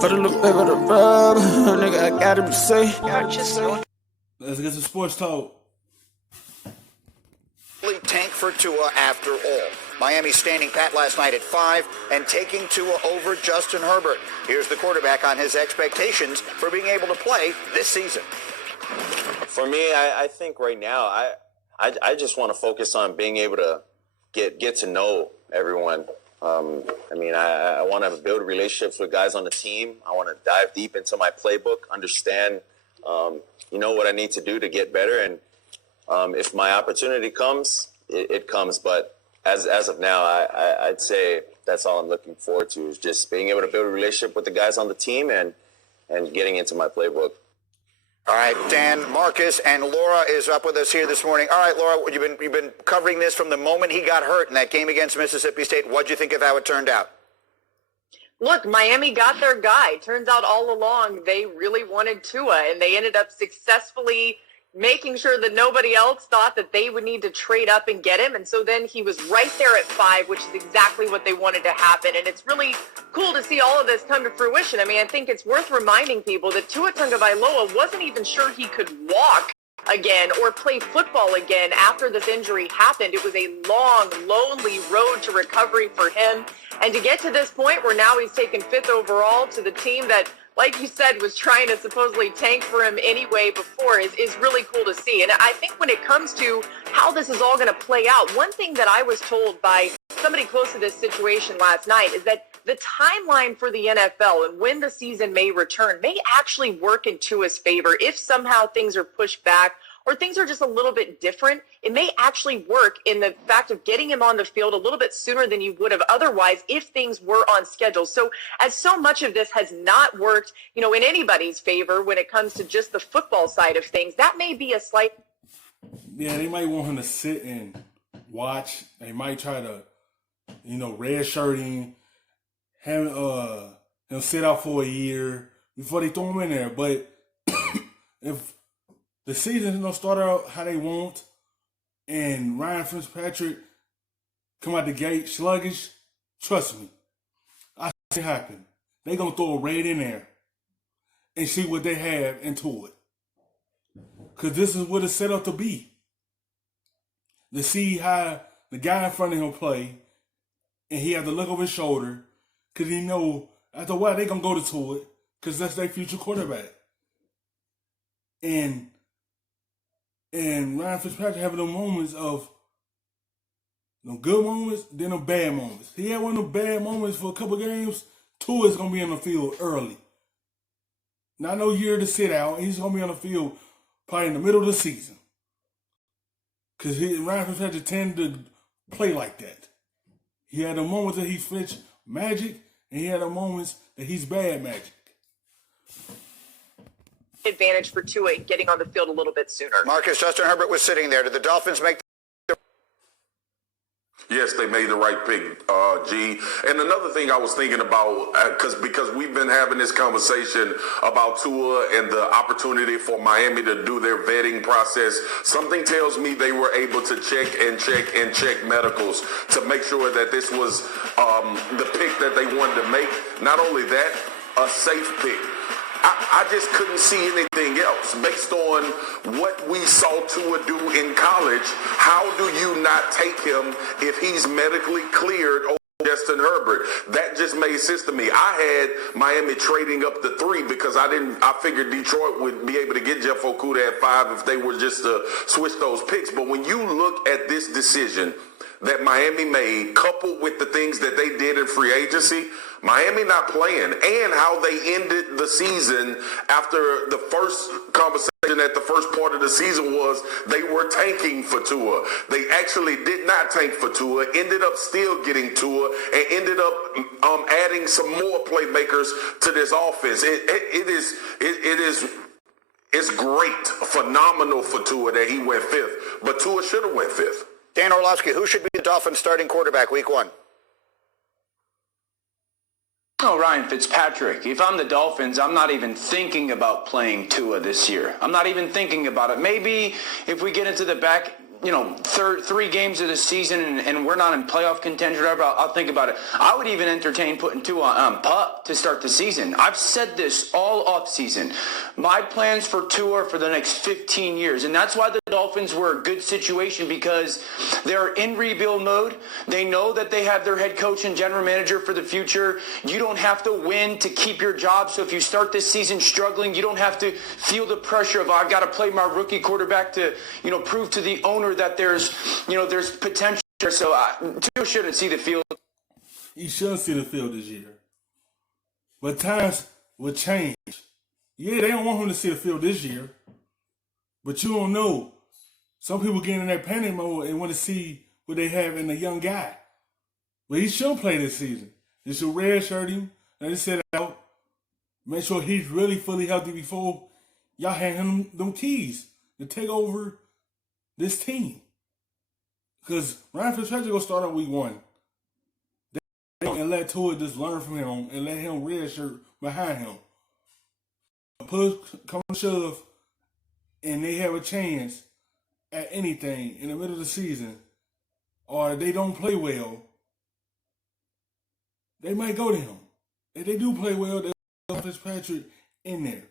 Put a little bit of the rub, nigga, I gotta be safe. Let's get some sports talk. Tank for Tua after all. Miami standing pat last night at 5 and taking Tua over Justin Herbert. Here's the quarterback on his expectations for being able to play this season. For me, I think right now, I just want to focus on being able to get to know everyone. I want to build relationships with guys on the team. I want to dive deep into my playbook, understand, what I need to do to get better. And if my opportunity comes, it comes. But as of now, I'd say that's all I'm looking forward to is just being able to build a relationship with the guys on the team and getting into my playbook. All right, Dan, Marcus, and Laura is up with us here this morning. All right, Laura, you've been covering this from the moment he got hurt in that game against Mississippi State. What'd you think of how it turned out? Look, Miami got their guy. Turns out all along they really wanted Tua, and they ended up successfully making sure that nobody else thought that they would need to trade up and get him. And so then he was right there at 5, which is exactly what they wanted to happen. And it's really cool to see all of this come to fruition. I mean, I think it's worth reminding people that Tua Tagovailoa wasn't even sure he could walk again or play football again after this injury happened. It was a long, lonely road to recovery for him. And to get to this point where now he's taken 5th overall to the team that, like you said, was trying to supposedly tank for him anyway before is really cool to see. And I think when it comes to how this is all going to play out, one thing that I was told by somebody close to this situation last night is that the timeline for the NFL and when the season may return may actually work in Tua's favor. If somehow things are pushed back or things are just a little bit different, it may actually work in the fact of getting him on the field a little bit sooner than you would have otherwise if things were on schedule. So as so much of this has not worked, in anybody's favor when it comes to just the football side of things, that may be a slight... Yeah, they might want him to sit and watch. They might try to, red shirt him, have him sit out for a year before they throw him in there. But if the season don't start out how they want, and Ryan Fitzpatrick come out the gate sluggish, trust me, I see it happen. They're going to throw a raid in there and see what they have into it. Because this is what it's set up to be. To see how the guy in front of him play, and he have to look over his shoulder, because he know after a while they're going to go to it, because that's their future quarterback. And Ryan Fitzpatrick having them moments of them good moments, then them bad moments. He had one of them bad moments for a couple games. Tua is going to be on the field early. Not no year to sit out. He's going to be on the field probably in the middle of the season. Because Ryan Fitzpatrick tend to play like that. He had the moments that he's Fitch magic, and he had the moments that he's bad magic. Advantage for Tua getting on the field a little bit sooner. Marcus, Justin Herbert was sitting there. Did the Dolphins make Yes, they made the right pick, G. And another thing I was thinking about, because we've been having this conversation about Tua and the opportunity for Miami to do their vetting process, something tells me they were able to check medicals to make sure that this was the pick that they wanted to make. Not only that, a safe pick. I just couldn't see anything else. Based on what we saw Tua do in college, how do you not take him if he's medically cleared over Justin Herbert? That just made sense to me. I had Miami trading up to 3 because I figured Detroit would be able to get Jeff Okudah at 5 if they were just to switch those picks. But when you look at this decision that Miami made, coupled with the things that they did in free agency, Miami not playing, and how they ended the season after the first conversation at the first part of the season was they were tanking for Tua. They actually did not tank for Tua, ended up still getting Tua, and ended up adding some more playmakers to this offense. It's great, phenomenal for Tua that he went 5th, but Tua should have went 5th. Dan Orlovsky, who should be the Dolphins starting quarterback week 1? Oh, Ryan Fitzpatrick. If I'm the Dolphins, I'm not even thinking about playing Tua this year. I'm not even thinking about it. Maybe if we get into the back 3 games of the season and we're not in playoff contention, whatever, I'll think about it. I would even entertain putting Tua on pup to start the season. I've said this all off season. My plans for Tua for the next 15 years, and that's why the Dolphins were a good situation, because they're in rebuild mode. They know that they have their head coach and general manager for the future. You don't have to win to keep your job. So if you start this season struggling, you don't have to feel the pressure of, I've got to play my rookie quarterback to, prove to the owner that there's potential. So Tua shouldn't see the field. He shouldn't see the field this year. But times will change. Yeah, they don't want him to see the field this year. But you don't know. Some people get in that panic mode and want to see what they have in a young guy. But he should play this season. They should redshirt him. Let him sit out. Make sure he's really fully healthy before y'all hand him them keys to take over this team. Because Ryan Fitzpatrick going to start on week 1. And let Tua just learn from him and let him redshirt behind him. Push, come shove, and they have a chance at anything in the middle of the season, or they don't play well, they might go to him. If they do play well, they'll have Fitzpatrick in there.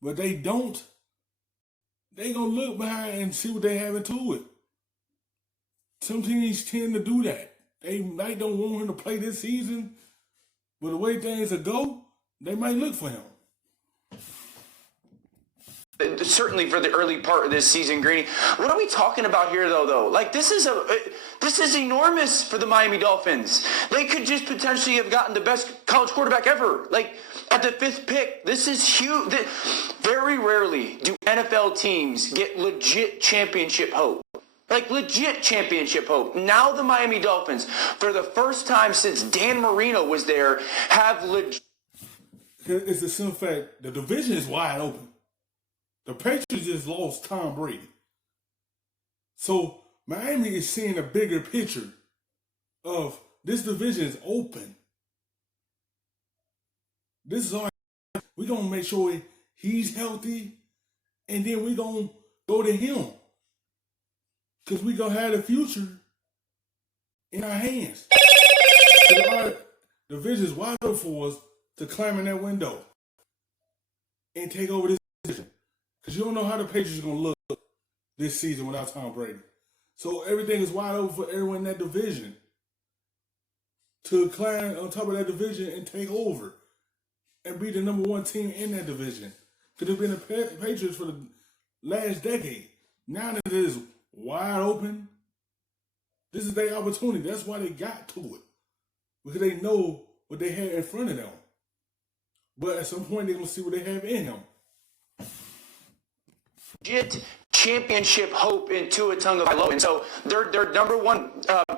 But they don't, they going to look behind and see what they have into it. Some teams tend to do that. They might don't want him to play this season, but the way things are go, they might look for him. Certainly for the early part of this season, Greeny. What are we talking about here, though? Like, this is enormous for the Miami Dolphins. They could just potentially have gotten the best college quarterback ever. Like, at the 5th pick, this is huge. Very rarely do NFL teams get legit championship hope. Like, legit championship hope. Now the Miami Dolphins, for the first time since Dan Marino was there, have legit. It's the simple fact, the division is wide open. The Patriots just lost Tom Brady. So Miami is seeing a bigger picture of this division is open. This is all we're going to make sure he's healthy, and then we're going to go to him. Because we're going to have the future in our hands. Our division is wide open for us to climb in that window and take over this division. Because you don't know how the Patriots are going to look this season without Tom Brady. So everything is wide open for everyone in that division to climb on top of that division and take over and be the number 1 team in that division. Because they've been the Patriots for the last decade. Now that it is wide open, this is their opportunity. That's why they got to it. Because they know what they have in front of them. But at some point, they're going to see what they have in them. Legit championship hope in Tua Tagovailoa. And so their number 1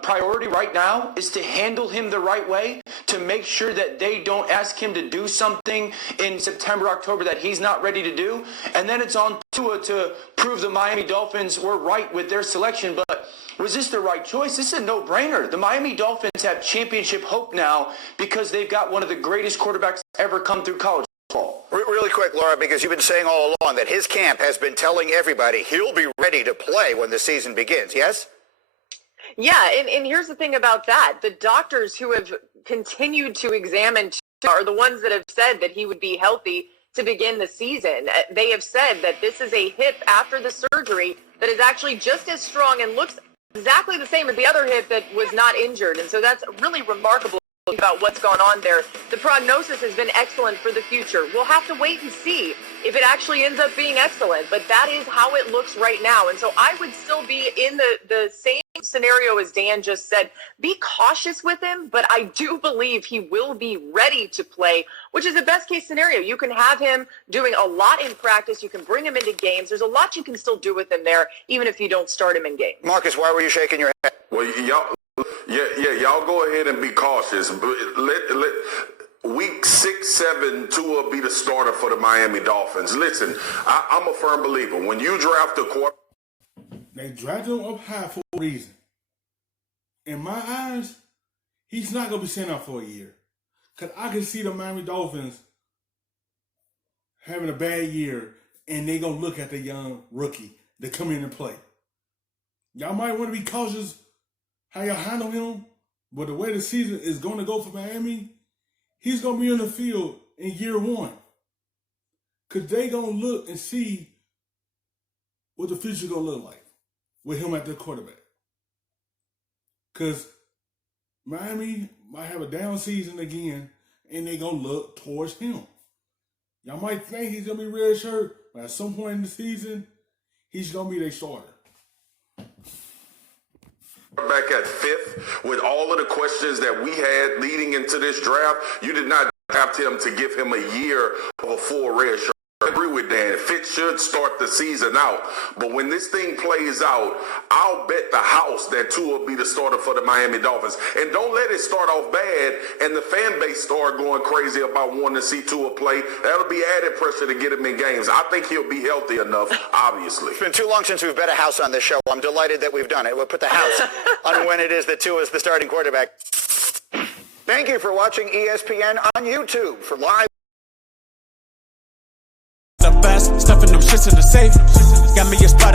priority right now is to handle him the right way, to make sure that they don't ask him to do something in September, October that he's not ready to do. And then it's on Tua to prove the Miami Dolphins were right with their selection. But was this the right choice? This is a no-brainer. The Miami Dolphins have championship hope now because they've got one of the greatest quarterbacks ever come through college football. Really quick, Laura, because you've been saying all along that his camp has been telling everybody he'll be ready to play when the season begins, yes? Yeah, and here's the thing about that. The doctors who have continued to examine are the ones that have said that he would be healthy to begin the season. They have said that this is a hip after the surgery that is actually just as strong and looks exactly the same as the other hip that was not injured. And so that's really remarkable about what's gone on there. The prognosis has been excellent for the future. We'll have to wait and see if it actually ends up being excellent, but that is how it looks right now. And so I would still be in the same scenario as Dan just said. Be cautious with him, but I do believe he will be ready to play, which is the best case scenario. You can have him doing a lot in practice. You can bring him into games. There's a lot you can still do with him there, even if you don't start him in games. Marcus, why were you shaking your head? Well, y'all go ahead and be cautious. Let week 6, 7, Tua be the starter for the Miami Dolphins. Listen, I'm a firm believer. When you draft a quarterback, they drafted him up high for a reason. In my eyes, he's not going to be sent out for a year. Because I can see the Miami Dolphins having a bad year, and they're going to look at the young rookie that come in and play. Y'all might want to be cautious how y'all handle him, but the way the season is going to go for Miami, he's going to be in the field in year one. Because they going to look and see what the future going to look like with him at the quarterback. Because Miami might have a down season again, and they going to look towards him. Y'all might think he's going to be red shirt, but at some point in the season, he's going to be their starter. Back at 5th, with all of the questions that we had leading into this draft, you did not draft him to give him a year of a full red shirt. I agree with Dan. Fitz should start the season out. But when this thing plays out, I'll bet the house that Tua will be the starter for the Miami Dolphins. And don't let it start off bad and the fan base start going crazy about wanting to see Tua play. That'll be added pressure to get him in games. I think he'll be healthy enough, obviously. It's been too long since we've bet a house on this show. I'm delighted that we've done it. We'll put the house on when it is that Tua is the starting quarterback. Thank you for watching ESPN on YouTube. For live Stuffing them shits in the safe. Got me a spot